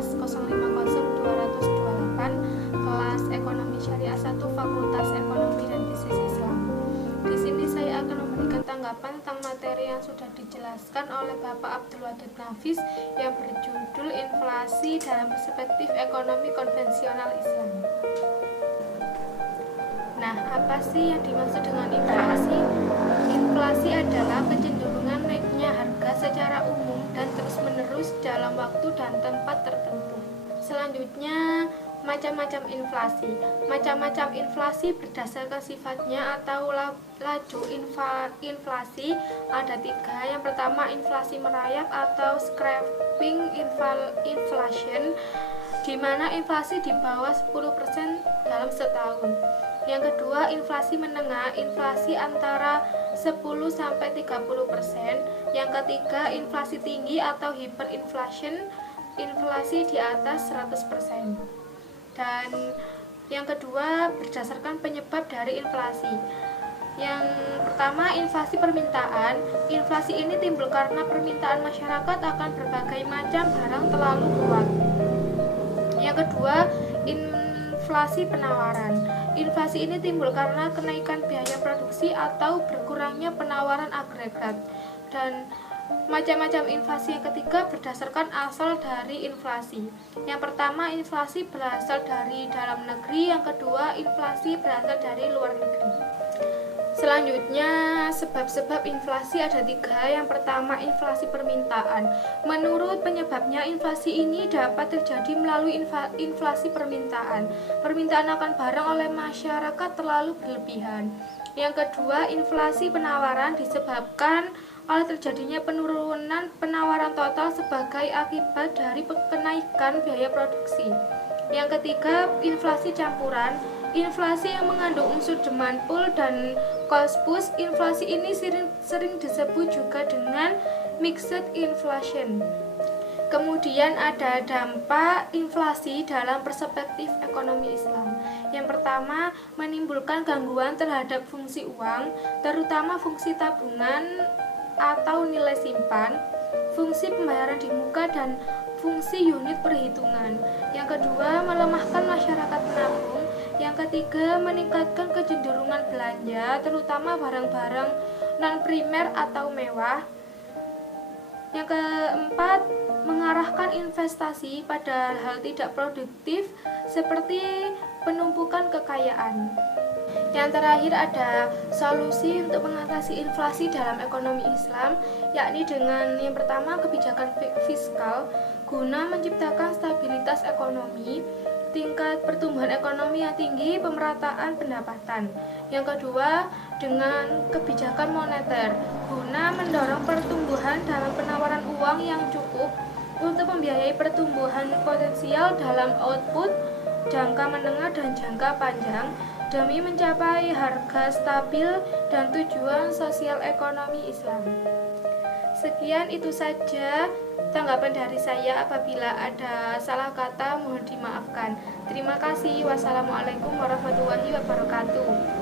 1805028 kelas Ekonomi Syariah 1 Fakultas Ekonomi dan Bisnis Islam. Di sini saya akan memberikan tanggapan tentang materi yang sudah dijelaskan oleh Bapak Abdul Wadud Nafis yang berjudul Inflasi dalam Perspektif Ekonomi Konvensional Islam. Nah, apa sih yang dimaksud dengan inflasi? Inflasi adalah kecenderungan naiknya harga secara umum dan terus-menerus dalam waktu dan tempat tertentu. Selanjutnya, macam-macam inflasi. Macam-macam inflasi berdasarkan sifatnya atau laju inflasi ada 3. Yang pertama, inflasi merayap atau scraping inflation, di mana inflasi di bawah 10% dalam setahun. Yang kedua, inflasi menengah, inflasi antara 10-30%. Yang ketiga, inflasi tinggi atau hyperinflation, inflasi di atas 100%. Dan yang kedua, berdasarkan penyebab dari inflasi. Yang pertama, inflasi permintaan. Inflasi ini timbul karena permintaan masyarakat akan berbagai macam barang terlalu kuat. Yang kedua, inflasi penawaran. Inflasi ini timbul karena kenaikan biaya produksi atau berkurangnya penawaran agregat. Dan macam-macam inflasi yang ketiga berdasarkan asal dari inflasi. Yang pertama, inflasi berasal dari dalam negeri. Yang kedua, inflasi berasal dari luar negeri. Selanjutnya, sebab-sebab inflasi ada 3. Yang pertama, inflasi permintaan. Menurut penyebabnya, inflasi ini dapat terjadi melalui inflasi permintaan. Permintaan akan barang oleh masyarakat terlalu berlebihan. Yang kedua, inflasi penawaran disebabkan oleh terjadinya penurunan penawaran total sebagai akibat dari kenaikan biaya produksi. Yang ketiga, inflasi campuran. Inflasi yang mengandung unsur demand pull dan cost push. Inflasi ini sering disebut juga dengan mixed inflation. Kemudian ada dampak inflasi dalam perspektif ekonomi Islam. Yang pertama, menimbulkan gangguan terhadap fungsi uang, terutama fungsi tabungan atau nilai simpan, fungsi pembayaran di muka, dan fungsi unit perhitungan. Yang kedua, melemahkan masyarakat menabung. Yang ketiga, meningkatkan kecenderungan belanja, terutama barang-barang non-primer atau mewah. Yang keempat, mengarahkan investasi pada hal tidak produktif seperti penumpukan kekayaan. Yang terakhir ada solusi untuk mengatasi inflasi dalam ekonomi Islam, yakni dengan yang pertama, kebijakan fiskal guna menciptakan stabilitas ekonomi, tingkat pertumbuhan ekonomi yang tinggi, pemerataan pendapatan. Yang kedua, dengan kebijakan moneter guna mendorong pertumbuhan dalam penawaran uang yang cukup untuk membiayai pertumbuhan potensial dalam output jangka menengah dan jangka panjang demi mencapai harga stabil dan tujuan sosial ekonomi Islam. Sekian itu saja tanggapan dari saya. Apabila ada salah kata mohon dimaafkan. Terima kasih. Wassalamualaikum warahmatullahi wabarakatuh.